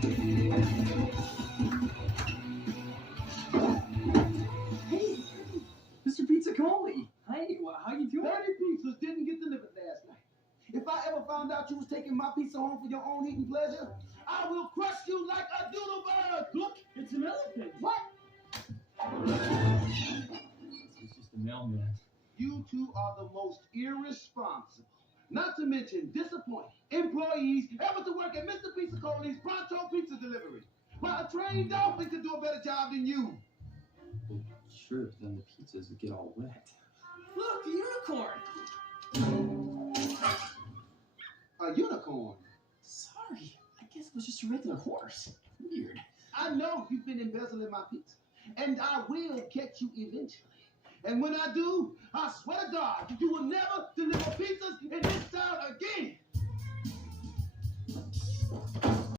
Hey, Mr. Pizza Coley. Hey, how you doing? 30 pizzas didn't get delivered last night. If I ever found out you was taking my pizza home for your own eating pleasure, I will crush you like a doodle bird. Look, it's an elephant. What? It's just a mailman. You two are the most irresponsible, not to mention disappointing employees ever to work at Mr. Pizza Coley's Pronto Pizza Delivery. But a trained dolphin could do a better job than you. Well, sure, but then the pizzas would get all wet. Look, the unicorn. A unicorn? Sorry, I guess it was just a regular horse. Weird. I know you've been embezzling my pizza, and I will catch you eventually. And when I do, I swear to God, you will never deliver pizzas in this town again.